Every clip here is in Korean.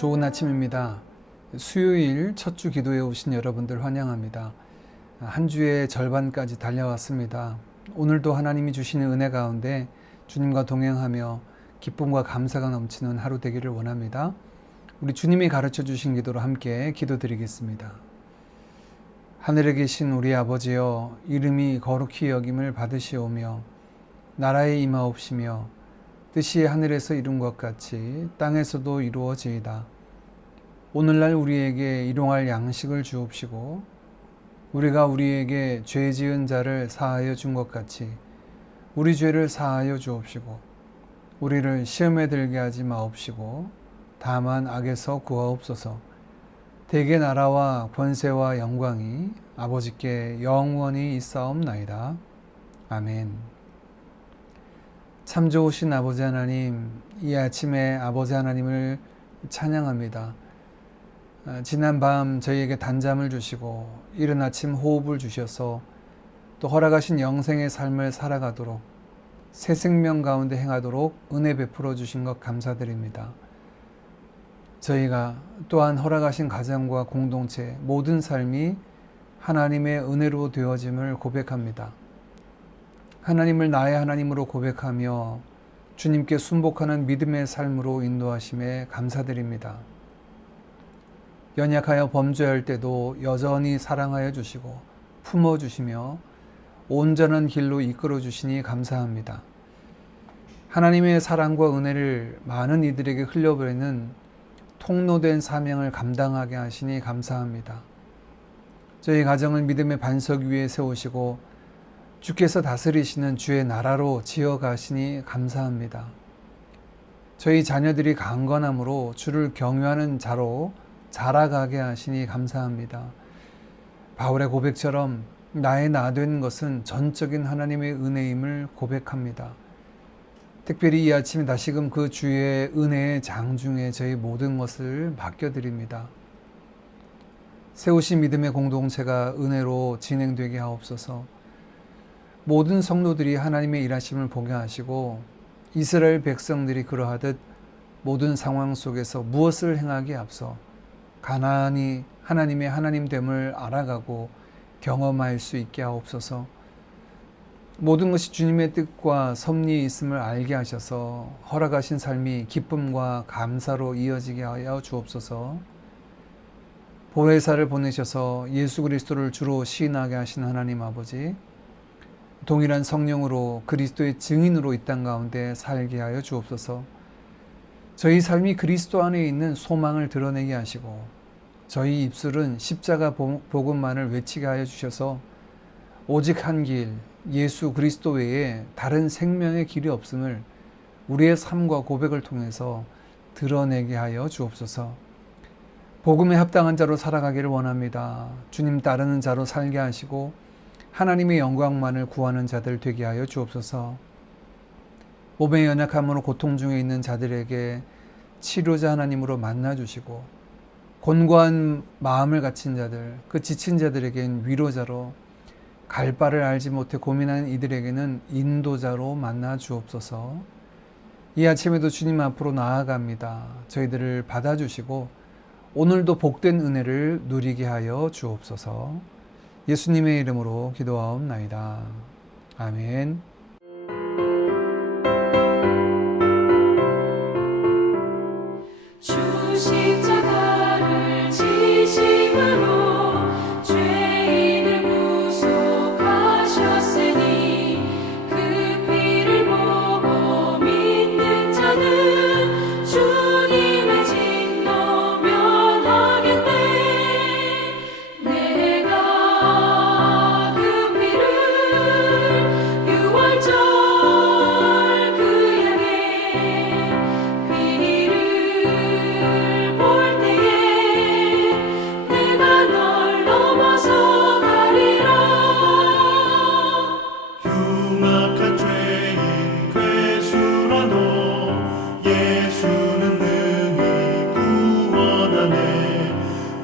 좋은 아침입니다. 수요일 첫 주 기도에 오신 여러분들 환영합니다. 한 주의 절반까지 달려왔습니다. 오늘도 하나님이 주시는 은혜 가운데 주님과 동행하며 기쁨과 감사가 넘치는 하루 되기를 원합니다. 우리 주님이 가르쳐 주신 기도로 함께 기도드리겠습니다. 하늘에 계신 우리 아버지여, 이름이 거룩히 여김을 받으시오며 나라에 임하옵시며 뜻이 하늘에서 이룬 것 같이 땅에서도 이루어지이다. 오늘날 우리에게 일용할 양식을 주옵시고 우리가 우리에게 죄 지은 자를 사하여 준 것 같이 우리 죄를 사하여 주옵시고 우리를 시험에 들게 하지 마옵시고 다만 악에서 구하옵소서. 대개 나라와 권세와 영광이 아버지께 영원히 있사옵나이다. 아멘. 참 좋으신 아버지 하나님, 이 아침에 아버지 하나님을 찬양합니다. 지난 밤 저희에게 단잠을 주시고 이른 아침 호흡을 주셔서 또 허락하신 영생의 삶을 살아가도록 새 생명 가운데 행하도록 은혜 베풀어 주신 것 감사드립니다. 저희가 또한 허락하신 가정과 공동체 모든 삶이 하나님의 은혜로 되어짐을 고백합니다. 하나님을 나의 하나님으로 고백하며 주님께 순복하는 믿음의 삶으로 인도하심에 감사드립니다. 연약하여 범죄할 때도 여전히 사랑하여 주시고 품어주시며 온전한 길로 이끌어 주시니 감사합니다. 하나님의 사랑과 은혜를 많은 이들에게 흘려보내는 통로된 사명을 감당하게 하시니 감사합니다. 저희 가정을 믿음의 반석 위에 세우시고 주께서 다스리시는 주의 나라로 지어가시니 감사합니다. 저희 자녀들이 강건함으로 주를 경유하는 자로 자라가게 하시니 감사합니다. 바울의 고백처럼 나의 나 된 것은 전적인 하나님의 은혜임을 고백합니다. 특별히 이 아침 다시금 그 주의 은혜의 장중에 저희 모든 것을 맡겨드립니다. 세우신 믿음의 공동체가 은혜로 진행되게 하옵소서. 모든 성도들이 하나님의 일하심을 보게 하시고 이스라엘 백성들이 그러하듯 모든 상황 속에서 무엇을 행하기에 앞서 가나안이 하나님의 하나님됨을 알아가고 경험할 수 있게 하옵소서. 모든 것이 주님의 뜻과 섭리에 있음을 알게 하셔서 허락하신 삶이 기쁨과 감사로 이어지게 하여 주옵소서. 보혜사를 보내셔서 예수 그리스도를 주로 시인하게 하신 하나님 아버지, 동일한 성령으로 그리스도의 증인으로 이 땅 가운데 살게 하여 주옵소서. 저희 삶이 그리스도 안에 있는 소망을 드러내게 하시고 저희 입술은 십자가 복음만을 외치게 하여 주셔서 오직 한 길, 예수 그리스도 외에 다른 생명의 길이 없음을 우리의 삶과 고백을 통해서 드러내게 하여 주옵소서. 복음에 합당한 자로 살아가기를 원합니다. 주님 따르는 자로 살게 하시고 하나님의 영광만을 구하는 자들 되게 하여 주옵소서. 몸의 연약함으로 고통 중에 있는 자들에게 치료자 하나님으로 만나주시고 곤고한 마음을 갖춘 자들, 그 지친 자들에겐 위로자로, 갈 바를 알지 못해 고민하는 이들에게는 인도자로 만나 주옵소서. 이 아침에도 주님 앞으로 나아갑니다. 저희들을 받아주시고 오늘도 복된 은혜를 누리게 하여 주옵소서. 예수님의 이름으로 기도하옵나이다. 아멘. 주 십자가를 지심으로 죄인을 구속하셨으니 그 피를 보고 믿는 자는 주님의 진노 면하겠네. 내가 그 피를 유월절 그 양의 피를 볼 때에 내가 널 넘어서 가리라. 흉악한 죄인 괴수라도 예수는 능히 구원하네.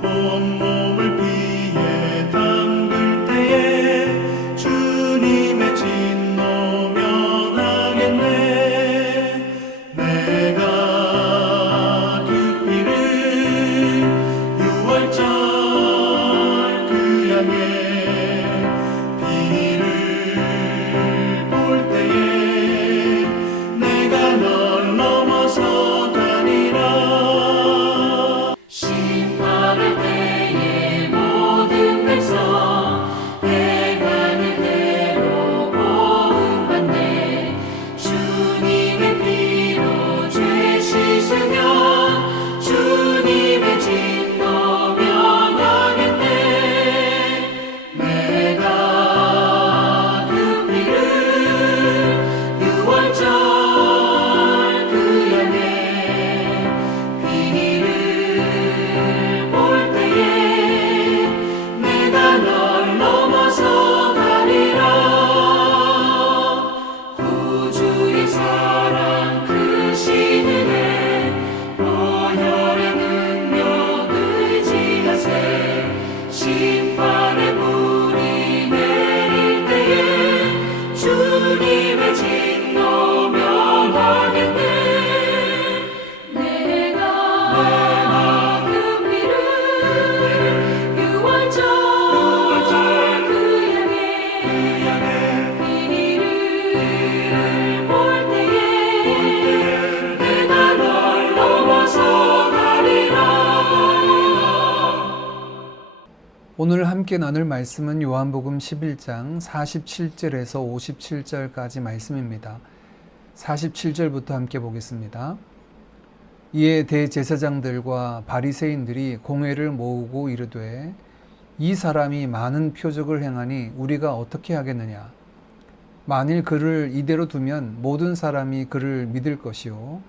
온몸을 피에 담글 때에 주님의 진노 면하겠네. 내가 그 피를 오늘 함께 나눌 말씀은 요한복음 11장 47절에서 57절까지 말씀입니다. 47절부터 함께 보겠습니다. 이에 대제사장들과 바리새인들이 공회를 모으고 이르되 이 사람이 많은 표적을 행하니 우리가 어떻게 하겠느냐? 만일 그를 이대로 두면 모든 사람이 그를 믿을 것이요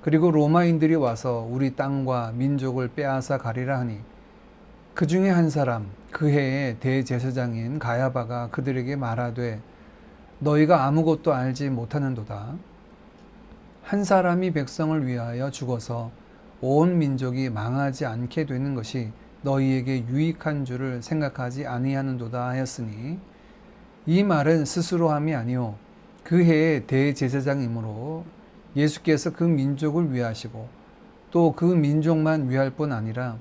그리고 로마인들이 와서 우리 땅과 민족을 빼앗아 가리라 하니 그 중에 한 사람 그 해에 대제사장인 가야바가 그들에게 말하되 너희가 아무것도 알지 못하는도다. 한 사람이 백성을 위하여 죽어서 온 민족이 망하지 않게 되는 것이 너희에게 유익한 줄을 생각하지 아니하는도다 하였으니 이 말은 스스로 함이 아니요 그 해의 대제사장이므로 예수께서 그 민족을 위하시고 또 그 민족만 위할 뿐 아니라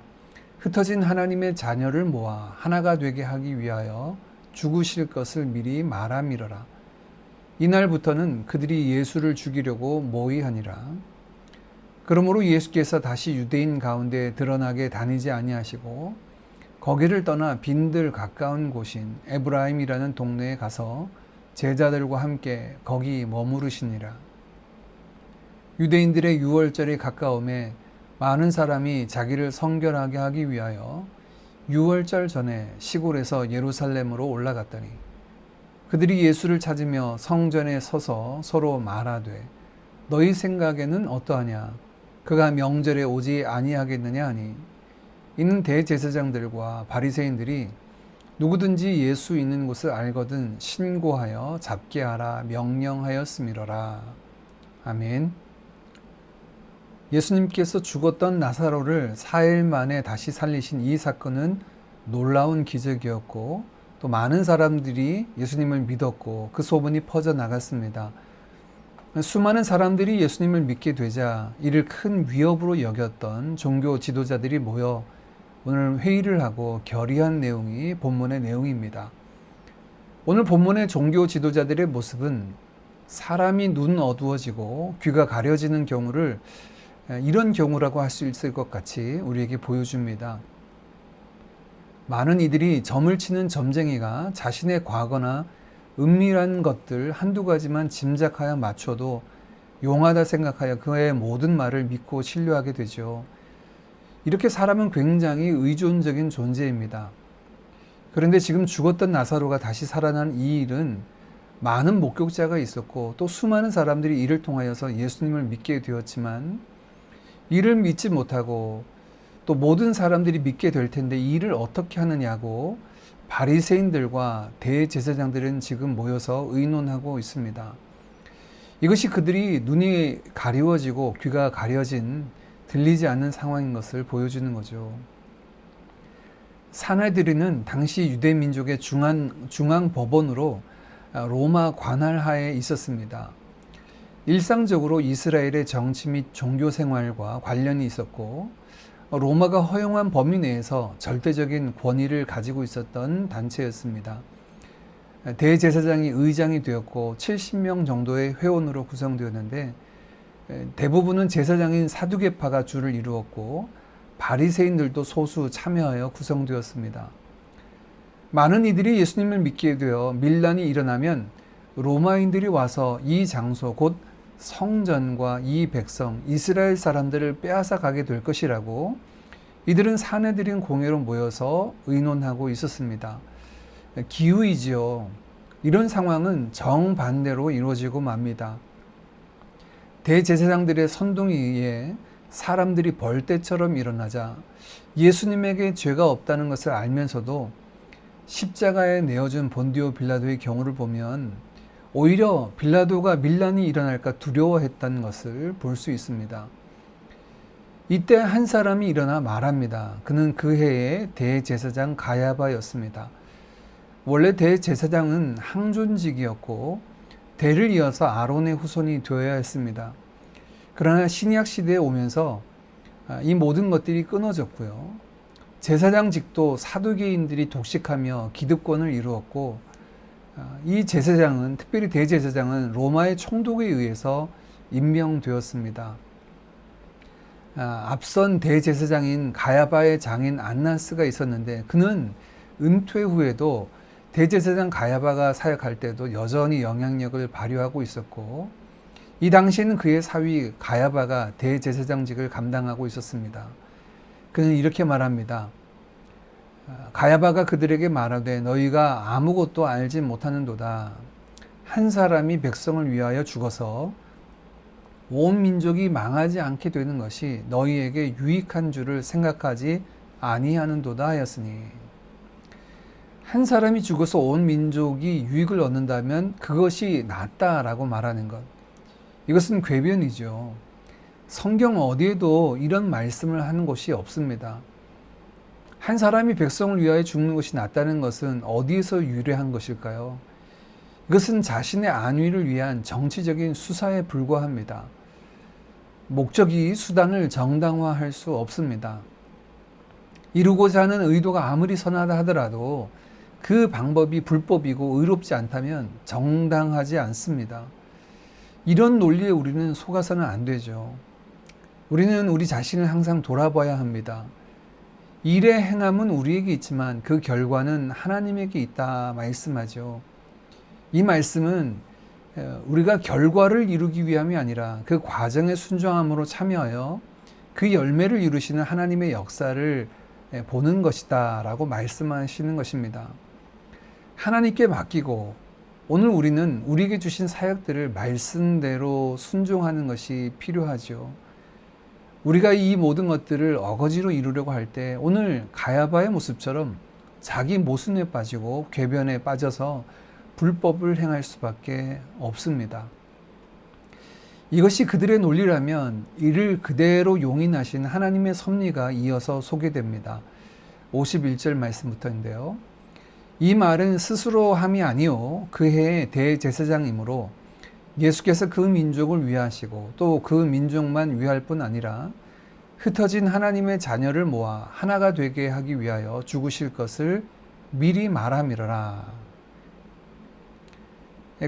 흩어진 하나님의 자녀를 모아 하나가 되게 하기 위하여 죽으실 것을 미리 말함이러라. 이날부터는 그들이 예수를 죽이려고 모의하니라. 그러므로 예수께서 다시 유대인 가운데 드러나게 다니지 아니하시고 거기를 떠나 빈들 가까운 곳인 에브라임이라는 동네에 가서 제자들과 함께 거기 머무르시니라. 유대인들의 유월절이 가까움에 많은 사람이 자기를 성결하게 하기 위하여 유월절 전에 시골에서 예루살렘으로 올라갔더니 그들이 예수를 찾으며 성전에 서서 서로 말하되 너희 생각에는 어떠하냐? 그가 명절에 오지 아니하겠느냐 하니 이는 대제사장들과 바리새인들이 누구든지 예수 있는 곳을 알거든 신고하여 잡게 하라 명령하였음이로라. 아멘. 예수님께서 죽었던 나사로를 4일 만에 다시 살리신 이 사건은 놀라운 기적이었고 또 많은 사람들이 예수님을 믿었고 그 소문이 퍼져나갔습니다. 수많은 사람들이 예수님을 믿게 되자 이를 큰 위협으로 여겼던 종교 지도자들이 모여 오늘 회의를 하고 결의한 내용이 본문의 내용입니다. 오늘 본문의 종교 지도자들의 모습은 사람이 눈 어두워지고 귀가 가려지는 경우를 이런 경우라고 할 수 있을 것 같이 우리에게 보여줍니다. 많은 이들이 점을 치는 점쟁이가 자신의 과거나 은밀한 것들 한두 가지만 짐작하여 맞춰도 용하다 생각하여 그의 모든 말을 믿고 신뢰하게 되죠. 이렇게 사람은 굉장히 의존적인 존재입니다. 그런데 지금 죽었던 나사로가 다시 살아난 이 일은 많은 목격자가 있었고 또 수많은 사람들이 이를 통하여서 예수님을 믿게 되었지만 이를 믿지 못하고 또 모든 사람들이 믿게 될 텐데 이 일을 어떻게 하느냐고 바리새인들과 대제사장들은 지금 모여서 의논하고 있습니다. 이것이 그들이 눈이 가리워지고 귀가 가려진 들리지 않는 상황인 것을 보여주는 거죠. 사내들이는 당시 유대 민족의 중앙 법원으로 로마 관할 하에 있었습니다. 일상적으로 이스라엘의 정치 및 종교 생활과 관련이 있었고 로마가 허용한 범위 내에서 절대적인 권위를 가지고 있었던 단체였습니다. 대제사장이 의장이 되었고 70명 정도의 회원으로 구성되었는데 대부분은 제사장인 사두개파가 주를 이루었고 바리새인들도 소수 참여하여 구성되었습니다. 많은 이들이 예수님을 믿게 되어 밀란이 일어나면 로마인들이 와서 이 장소 곧 성전과 이 백성 이스라엘 사람들을 빼앗아 가게 될 것이라고 이들은 사내들인 공회로 모여서 의논하고 있었습니다. 기우이지요. 이런 상황은 정반대로 이루어지고 맙니다. 대제사장들의 선동에 의해 사람들이 벌떼처럼 일어나자 예수님에게 죄가 없다는 것을 알면서도 십자가에 내어준 본디오 빌라도의 경우를 보면 오히려 빌라도가 밀란이 일어날까 두려워했다는 것을 볼 수 있습니다. 이때 한 사람이 일어나 말합니다. 그는 그 해의 대제사장 가야바였습니다. 원래 대제사장은 항존직이었고 대를 이어서 아론의 후손이 되어야 했습니다. 그러나 신약 시대에 오면서 이 모든 것들이 끊어졌고요. 제사장직도 사두개인들이 독식하며 기득권을 이루었고 이 제사장은 특별히 대제사장은 로마의 총독에 의해서 임명되었습니다. 앞선 대제사장인 가야바의 장인 안나스가 있었는데 그는 은퇴 후에도 대제사장 가야바가 사역할 때도 여전히 영향력을 발휘하고 있었고, 이 당시에는 그의 사위 가야바가 대제사장직을 감당하고 있었습니다. 그는 이렇게 말합니다. 가야바가 그들에게 말하되 너희가 아무것도 알지 못하는도다. 한 사람이 백성을 위하여 죽어서 온 민족이 망하지 않게 되는 것이 너희에게 유익한 줄을 생각하지 아니하는도다 하였으니, 한 사람이 죽어서 온 민족이 유익을 얻는다면 그것이 낫다라고 말하는 것, 이것은 궤변이죠. 성경 어디에도 이런 말씀을 하는 곳이 없습니다. 한 사람이 백성을 위하여 죽는 것이 낫다는 것은 어디에서 유래한 것일까요? 이것은 자신의 안위를 위한 정치적인 수사에 불과합니다. 목적이 수단을 정당화할 수 없습니다. 이루고자 하는 의도가 아무리 선하다 하더라도 그 방법이 불법이고 의롭지 않다면 정당하지 않습니다. 이런 논리에 우리는 속아서는 안 되죠. 우리는 우리 자신을 항상 돌아봐야 합니다. 일의 행함은 우리에게 있지만 그 결과는 하나님에게 있다 말씀하죠. 이 말씀은 우리가 결과를 이루기 위함이 아니라 그 과정에 순종함으로 참여하여 그 열매를 이루시는 하나님의 역사를 보는 것이다 라고 말씀하시는 것입니다. 하나님께 맡기고 오늘 우리는 우리에게 주신 사역들을 말씀대로 순종하는 것이 필요하죠. 우리가 이 모든 것들을 어거지로 이루려고 할 때 오늘 가야바의 모습처럼 자기 모순에 빠지고 궤변에 빠져서 불법을 행할 수밖에 없습니다. 이것이 그들의 논리라면 이를 그대로 용인하신 하나님의 섭리가 이어서 소개됩니다. 51절 말씀부터인데요. 이 말은 스스로 함이 아니요 그 해의 대제사장이므로 예수께서 그 민족을 위하시고 또 그 민족만 위할 뿐 아니라 흩어진 하나님의 자녀를 모아 하나가 되게 하기 위하여 죽으실 것을 미리 말함이러라.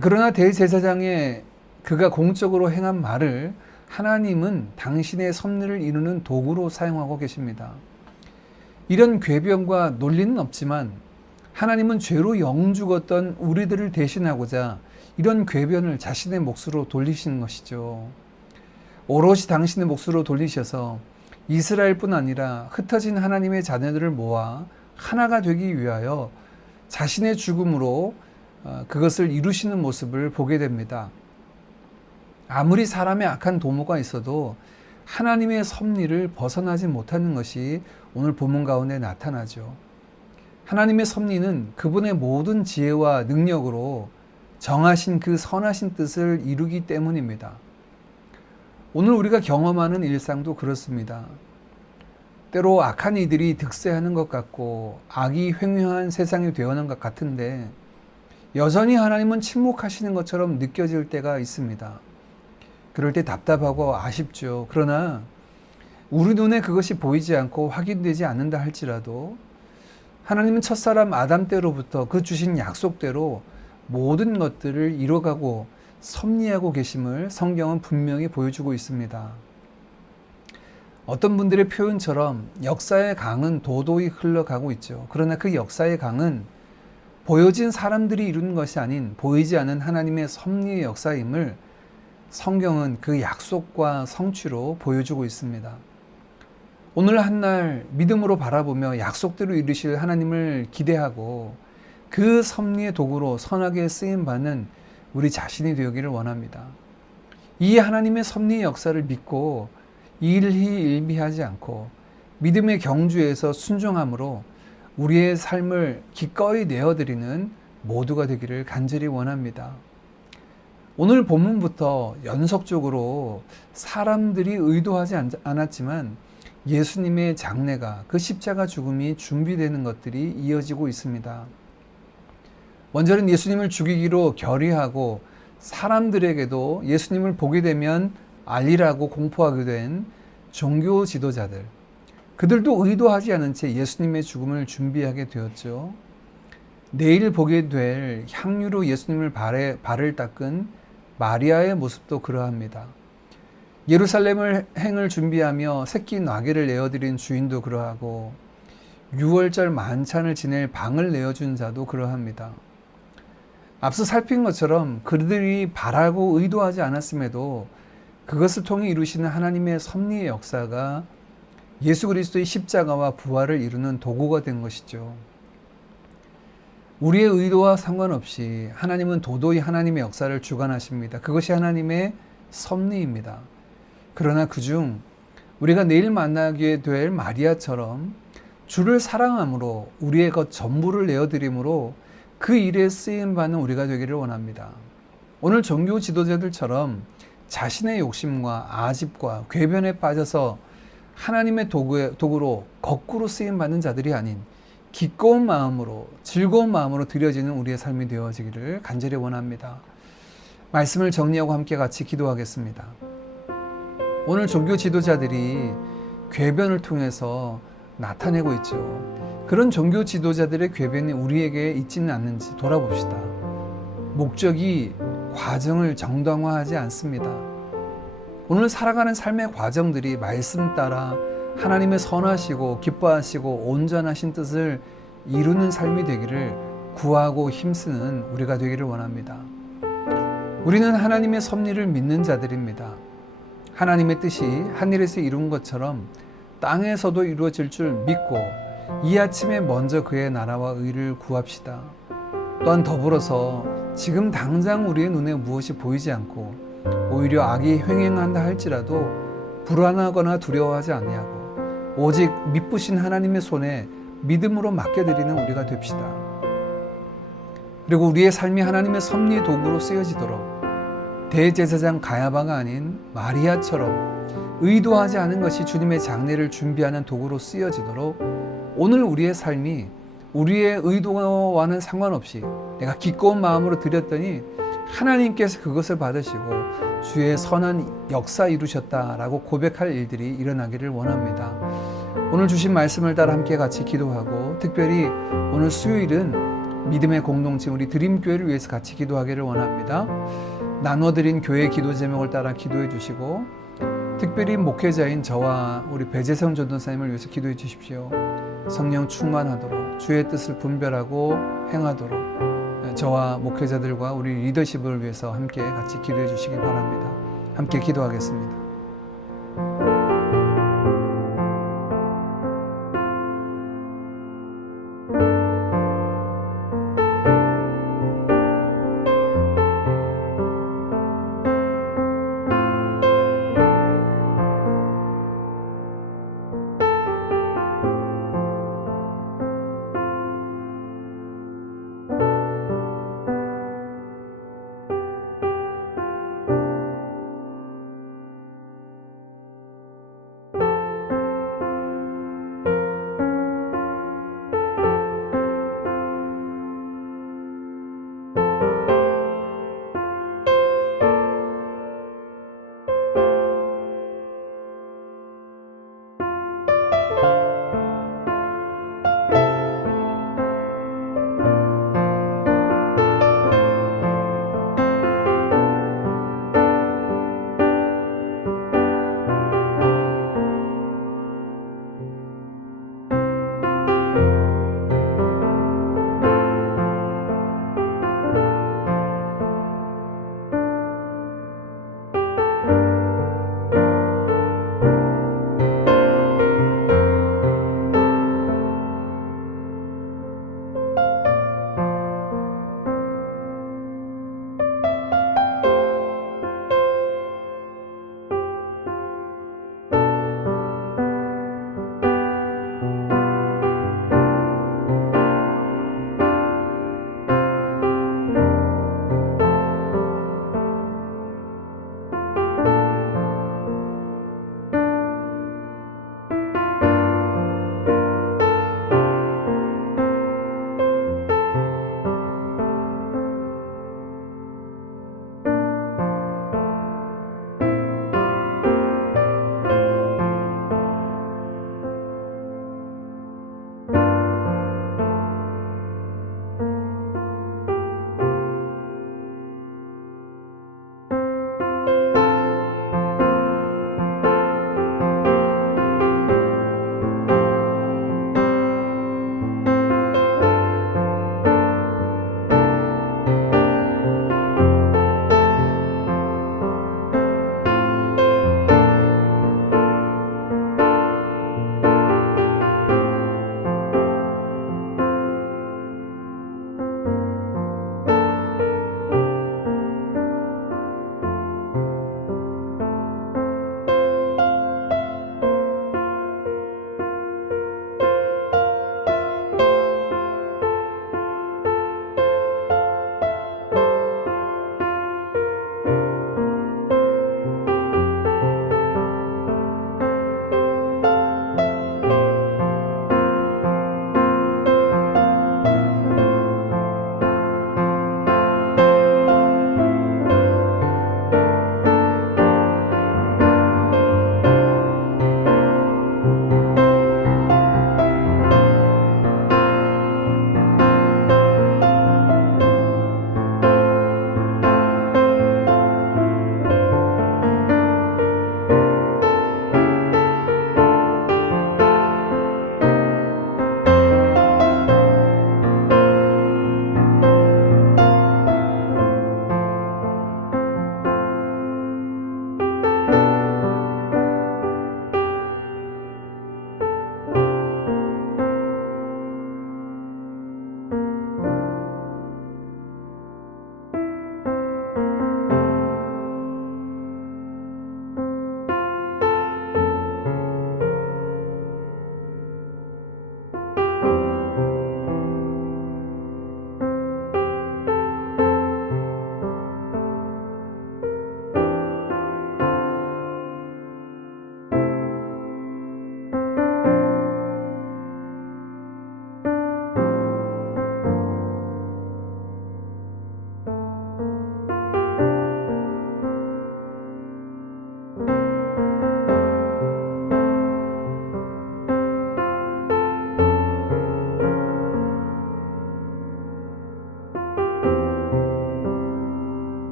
그러나 대제사장의 그가 공적으로 행한 말을 하나님은 당신의 섭리를 이루는 도구로 사용하고 계십니다. 이런 궤변과 논리는 없지만 하나님은 죄로 영죽었던 우리들을 대신하고자 이런 궤변을 자신의 몫으로 돌리시는 것이죠. 오롯이 당신의 몫으로 돌리셔서 이스라엘뿐 아니라 흩어진 하나님의 자녀들을 모아 하나가 되기 위하여 자신의 죽음으로 그것을 이루시는 모습을 보게 됩니다. 아무리 사람의 악한 도모가 있어도 하나님의 섭리를 벗어나지 못하는 것이 오늘 본문 가운데 나타나죠. 하나님의 섭리는 그분의 모든 지혜와 능력으로 정하신 그 선하신 뜻을 이루기 때문입니다. 오늘 우리가 경험하는 일상도 그렇습니다. 때로 악한 이들이 득세하는 것 같고 악이 횡행한 세상이 되어가는 것 같은데 여전히 하나님은 침묵하시는 것처럼 느껴질 때가 있습니다. 그럴 때 답답하고 아쉽죠. 그러나 우리 눈에 그것이 보이지 않고 확인되지 않는다 할지라도 하나님은 첫사람 아담 때로부터 그 주신 약속대로 모든 것들을 이뤄가고 섭리하고 계심을 성경은 분명히 보여주고 있습니다. 어떤 분들의 표현처럼 역사의 강은 도도히 흘러가고 있죠. 그러나 그 역사의 강은 보여진 사람들이 이루는 것이 아닌 보이지 않는 하나님의 섭리의 역사임을 성경은 그 약속과 성취로 보여주고 있습니다. 오늘 한날 믿음으로 바라보며 약속대로 이루실 하나님을 기대하고 그 섭리의 도구로 선하게 쓰임받는 우리 자신이 되기를 원합니다. 이 하나님의 섭리의 역사를 믿고 일희일비하지 않고 믿음의 경주에서 순종함으로 우리의 삶을 기꺼이 내어드리는 모두가 되기를 간절히 원합니다. 오늘 본문부터 연속적으로 사람들이 의도하지 않았지만 예수님의 장례가 그 십자가 죽음이 준비되는 것들이 이어지고 있습니다. 먼저는 예수님을 죽이기로 결의하고 사람들에게도 예수님을 보게 되면 알리라고 공포하게 된 종교 지도자들, 그들도 의도하지 않은 채 예수님의 죽음을 준비하게 되었죠. 내일 보게 될 향유로 예수님을 발을 닦은 마리아의 모습도 그러합니다. 예루살렘을 행을 준비하며 새끼 나귀를 내어드린 주인도 그러하고 유월절 만찬을 지낼 방을 내어준 자도 그러합니다. 앞서 살핀 것처럼 그들이 바라고 의도하지 않았음에도 그것을 통해 이루시는 하나님의 섭리의 역사가 예수 그리스도의 십자가와 부활을 이루는 도구가 된 것이죠. 우리의 의도와 상관없이 하나님은 도도히 하나님의 역사를 주관하십니다. 그것이 하나님의 섭리입니다. 그러나 그중 우리가 내일 만나게 될 마리아처럼 주를 사랑함으로 우리의 것 전부를 내어드림으로 그 일에 쓰임받는 우리가 되기를 원합니다. 오늘 종교 지도자들처럼 자신의 욕심과 아집과 궤변에 빠져서 하나님의 도구로 거꾸로 쓰임받는 자들이 아닌 기꺼운 마음으로 즐거운 마음으로 드려지는 우리의 삶이 되어지기를 간절히 원합니다. 말씀을 정리하고 함께 같이 기도하겠습니다. 오늘 종교 지도자들이 궤변을 통해서 나타내고 있죠. 그런 종교 지도자들의 궤변이 우리에게 있지는 않는지 돌아봅시다. 목적이 과정을 정당화하지 않습니다. 오늘 살아가는 삶의 과정들이 말씀 따라 하나님의 선하시고 기뻐하시고 온전하신 뜻을 이루는 삶이 되기를 구하고 힘쓰는 우리가 되기를 원합니다. 우리는 하나님의 섭리를 믿는 자들입니다. 하나님의 뜻이 하늘에서 이룬 것처럼 땅에서도 이루어질 줄 믿고 이 아침에 먼저 그의 나라와 의를 구합시다. 또한 더불어서 지금 당장 우리의 눈에 무엇이 보이지 않고 오히려 악이 횡행한다 할지라도 불안하거나 두려워하지 아니하고 오직 미쁘신 하나님의 손에 믿음으로 맡겨드리는 우리가 됩시다. 그리고 우리의 삶이 하나님의 섭리 도구로 쓰여지도록 대제사장 가야바가 아닌 마리아처럼 의도하지 않은 것이 주님의 장례를 준비하는 도구로 쓰여지도록 오늘 우리의 삶이 우리의 의도와는 상관없이 내가 기꺼운 마음으로 드렸더니 하나님께서 그것을 받으시고 주의 선한 역사 이루셨다라고 고백할 일들이 일어나기를 원합니다. 오늘 주신 말씀을 따라 함께 같이 기도하고 특별히 오늘 수요일은 믿음의 공동체 우리 드림교회를 위해서 같이 기도하기를 원합니다. 나눠드린 교회 기도 제목을 따라 기도해 주시고 특별히 목회자인 저와 우리 배재성 전도사님을 위해서 기도해 주십시오. 성령 충만하도록 주의 뜻을 분별하고 행하도록 저와 목회자들과 우리 리더십을 위해서 함께 같이 기도해 주시기 바랍니다. 함께 기도하겠습니다.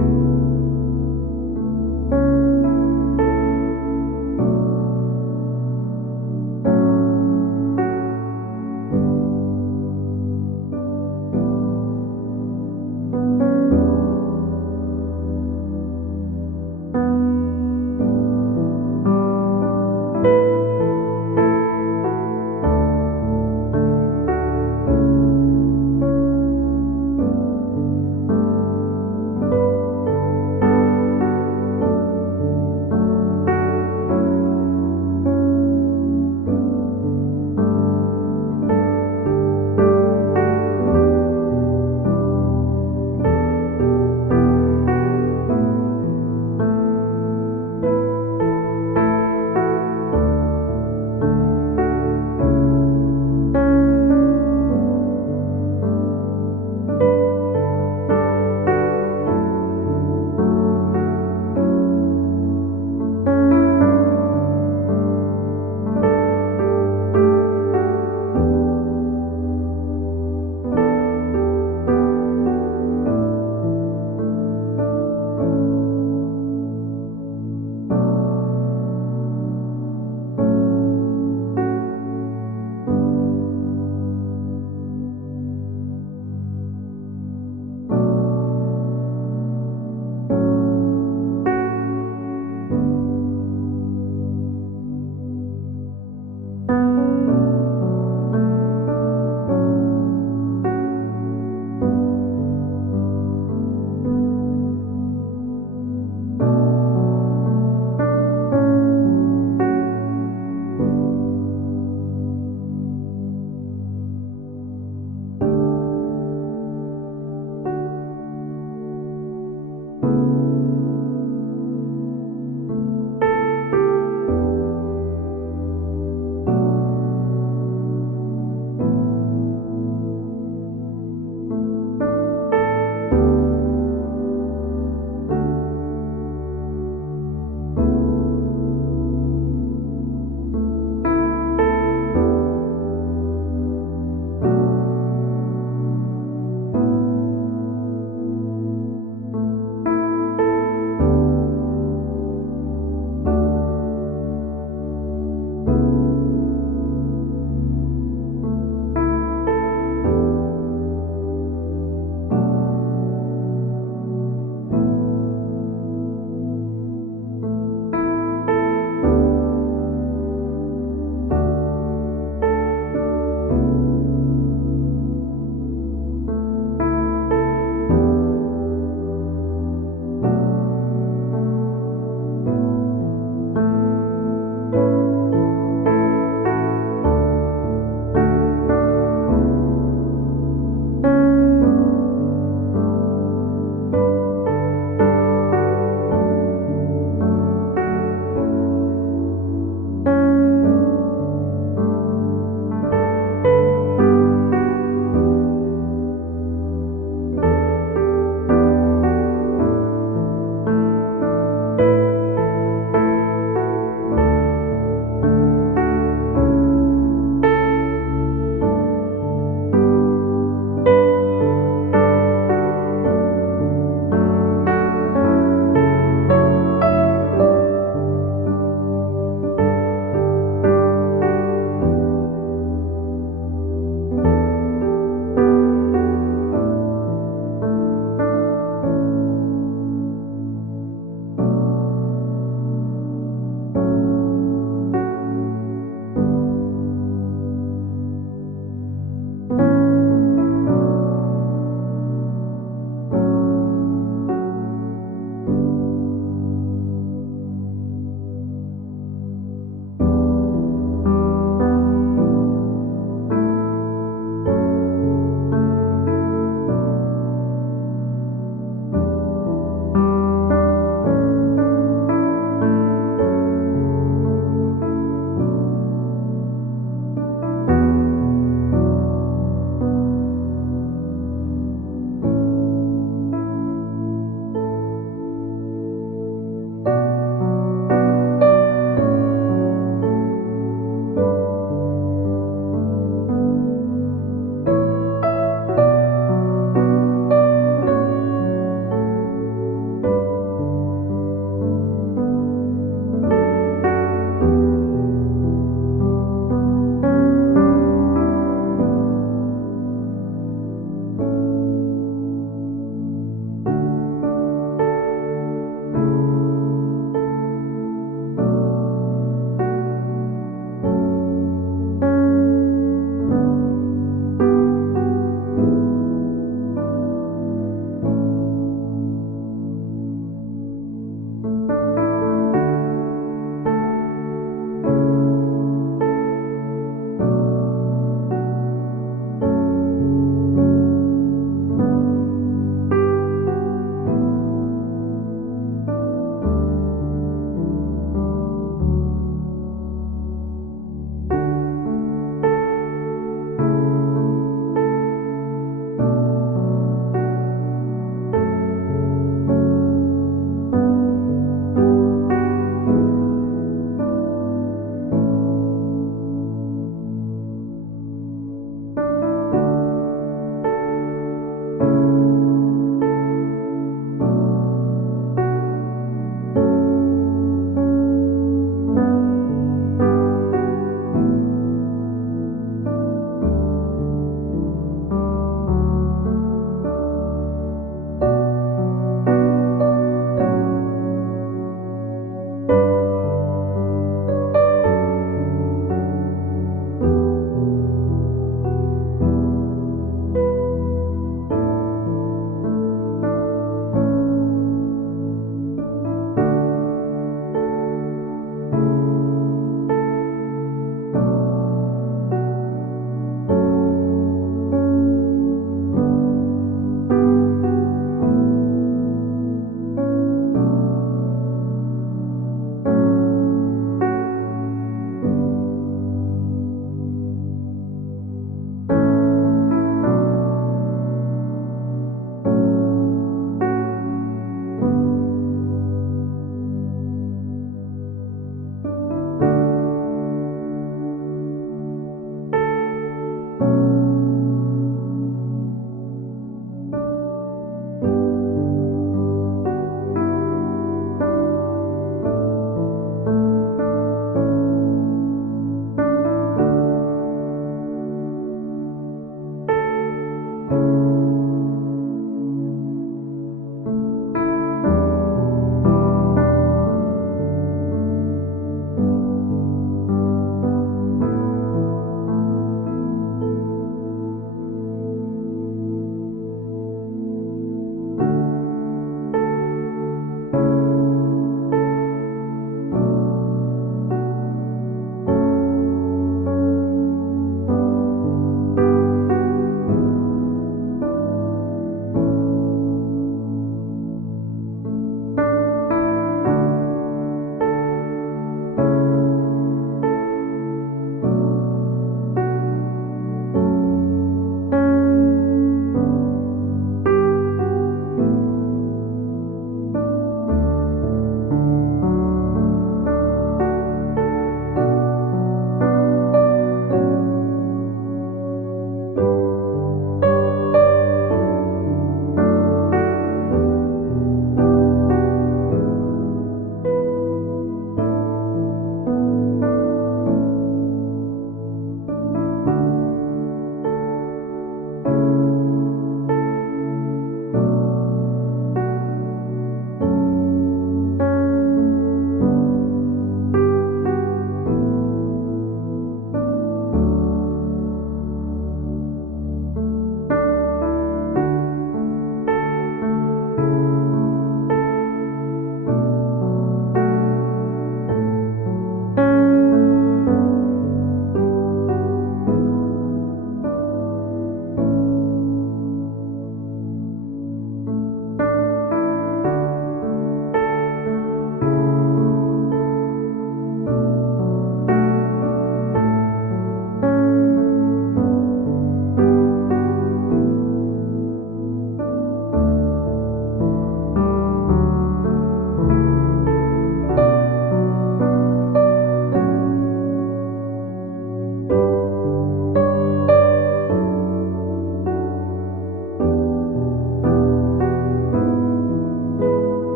주